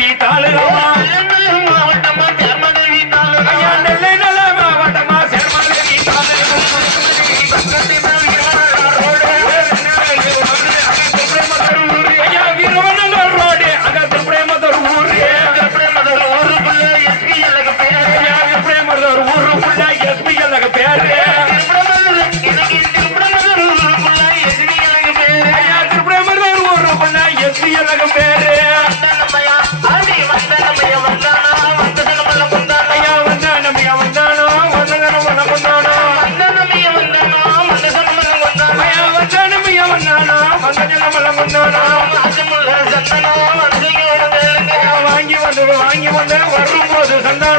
quitarle la mano. வாங்கி வந்து வரும்போது சந்தா